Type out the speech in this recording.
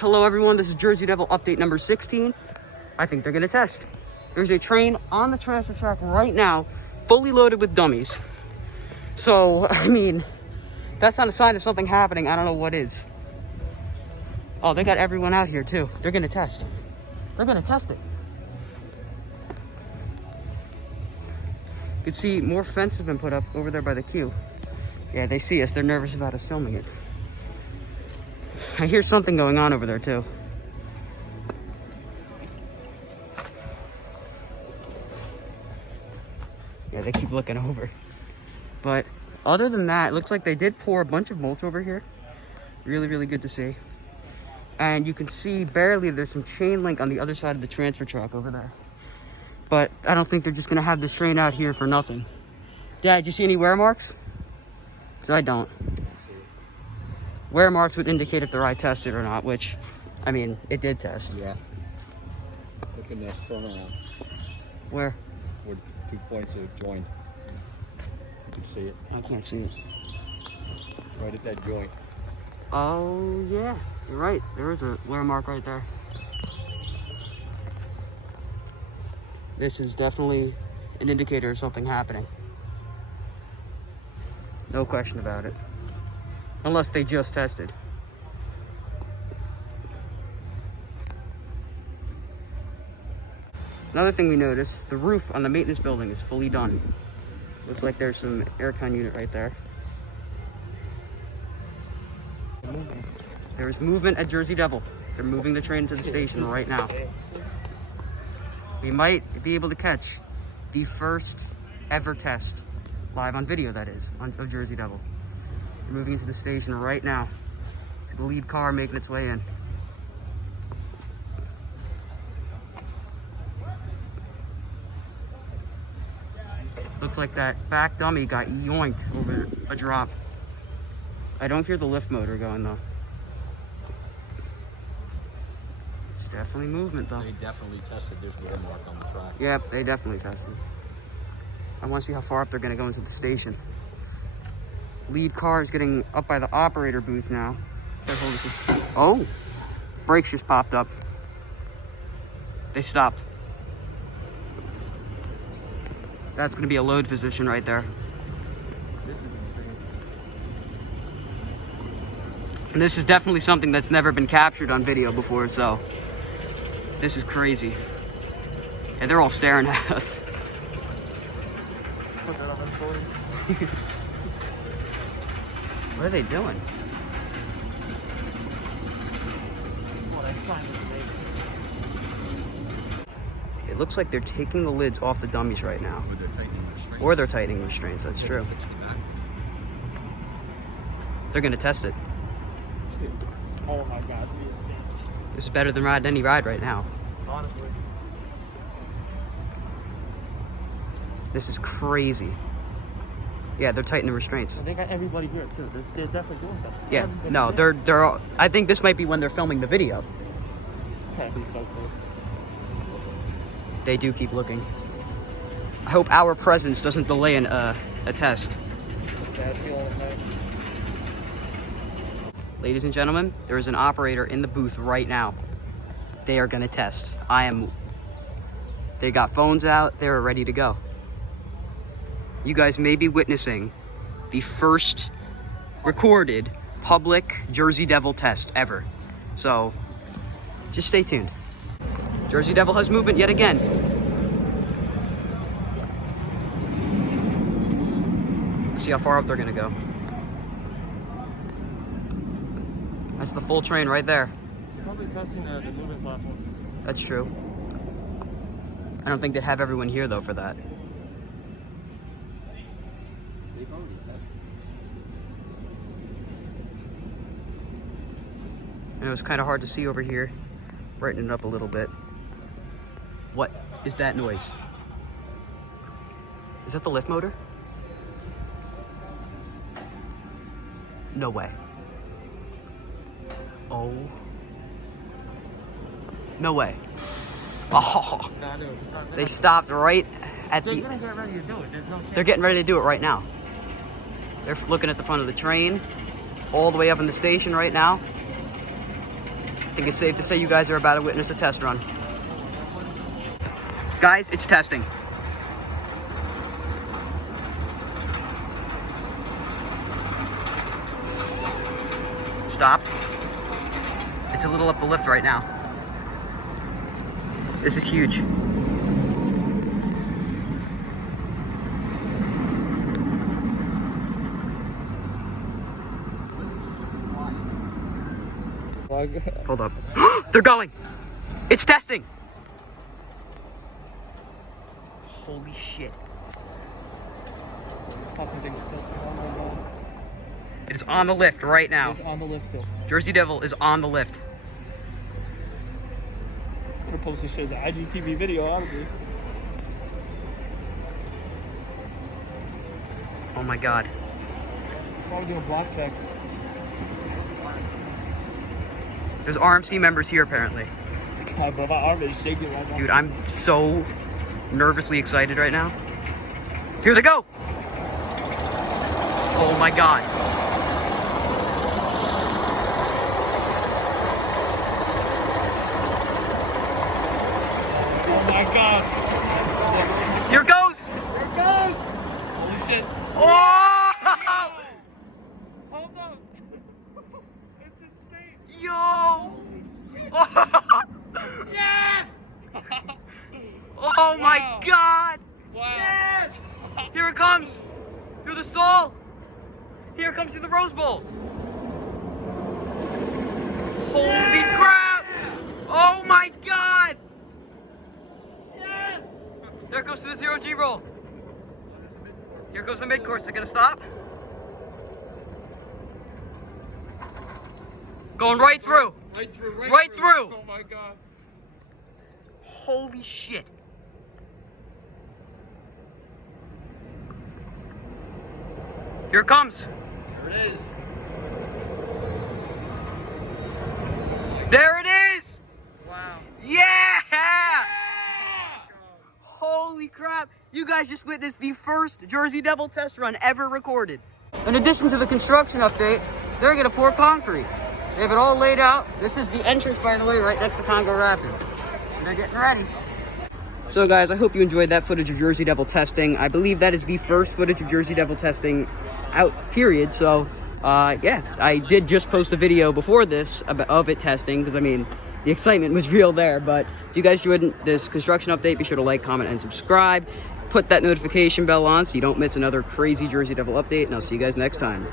Hello everyone, this is Jersey Devil update number 16. I think they're gonna test. There's a train on the transfer track right now, fully loaded with dummies. So, I mean, that's not a sign of something happening. I don't know what is. Oh, they got everyone out here too. They're gonna test. They're gonna test it. You can see more fence has been put up over there by the queue. Yeah, they see us. They're nervous about us filming it. I hear something going on over there too. Yeah, they keep looking over. But other than that, it looks like they did pour a bunch of mulch over here. Really, really good to see. And you can see barely there's some chain link on the other side of the transfer track over there. But I don't think they're just gonna have this train out here for nothing. Dad, did you see any wear marks? Because I don't. Wear marks would indicate if the ride tested or not, which, I mean, it did test. Yeah. Look in the turnaround. Where? Where 2 points are joined. You can see it. I can't see it. Right at that joint. Oh, yeah. You're right. There is a wear mark right there. This is definitely an indicator of something happening. No question about it. Unless they just tested. Another thing we noticed, the roof on the maintenance building is fully done. Looks like there's some aircon unit right there. There's movement at Jersey Devil. They're moving the train to the station right now. We might be able to catch the first ever test, live on video that is, of Jersey Devil. They're moving into the station right now. To the lead car making its way in. Looks like that back dummy got yoinked over a drop. I don't hear the lift motor going though. It's definitely movement though. They definitely tested. There's a wear mark on the track. Yep, they definitely tested. I want to see how far up they're going to go into the station. Lead car is getting up by the operator booth now. Oh, brakes just popped up. They stopped. That's going to be a load position right there. This is insane. And this is definitely something that's never been captured on video before, so this is crazy. And they're all staring at us. Put that on the story. What are they doing? Well, that sign was made. It looks like they're taking the lids off the dummies right now. Or they're tightening restraints. Or they're tightening restraints, that's true. They're gonna test it. Oh my god, it's insane. This is better than any ride right now. Honestly. This is crazy. Yeah, they're tightening restraints. They got everybody here too. They're definitely doing something. Yeah, no, they're all, I think this might be when they're filming the video. That'd be so cool. They do keep looking. I hope our presence doesn't delay a test. Bad feeling, man. Ladies and gentlemen, there is an operator in the booth right now. They are gonna test. They got phones out, they're ready to go. You guys may be witnessing the first recorded public Jersey Devil test ever. So, just stay tuned. Jersey Devil has movement yet again. Let's see how far up they're gonna go. That's the full train right there. They're probably testing the moving platform. That's true. I don't think they'd have everyone here though for that. They've already tested. And it was kind of hard to see over here. Brighten it up a little bit. What is that noise? Is that the lift motor? No way. Oh. No way. Oh. Nah, dude, They stopped right at they're the... gonna get ready to do it. There's no chance. They're getting ready to do it right now. They're looking at the front of the train, all the way up in the station right now. think it's safe to say you guys are about to witness a test run. Guys, it's testing. Stopped. It's a little up the lift right now. This is huge. Hold up. They're going! It's testing! Holy shit. This fucking thing's still on. It is on the lift right now. It's on the lift too. Jersey Devil is on the lift. I'm gonna post this shit as an IGTV video, honestly. Oh my god. Probably doing block checks. There's RMC members here apparently. God, bro, my arm is shaking right now. Dude, I'm so nervously excited right now. Here they go! Oh my god. Oh my god. Here it goes! Here it goes! Holy shit. Oh! Hold on. It's insane. Yo! Yes! Oh my Wow. god! Wow. Yes! Here it comes! Through the stall! Here it comes through the Rose Bowl! Holy crap! Oh my god! Yes! There it goes to the 0G roll. Here goes the mid-course. Is it gonna stop? Going right through. Right through. Right through. Oh my god. Holy shit. Here it comes. There it is. There it is. Wow. Yeah! Holy crap. You guys just witnessed the first Jersey Devil test run ever recorded. In addition to the construction update, they're gonna pour concrete. They have it all laid out. This is the entrance, by the way, right next to Congo Rapids. And they're getting ready. So guys, I hope you enjoyed that footage of Jersey Devil testing. I believe that is the first footage of Jersey Devil testing out, period. So, yeah, I did just post a video before this of it testing, because I mean, the excitement was real there. But if you guys enjoyed this construction update, be sure to like, comment, and subscribe. Put that notification bell on so you don't miss another crazy Jersey Devil update, and I'll see you guys next time.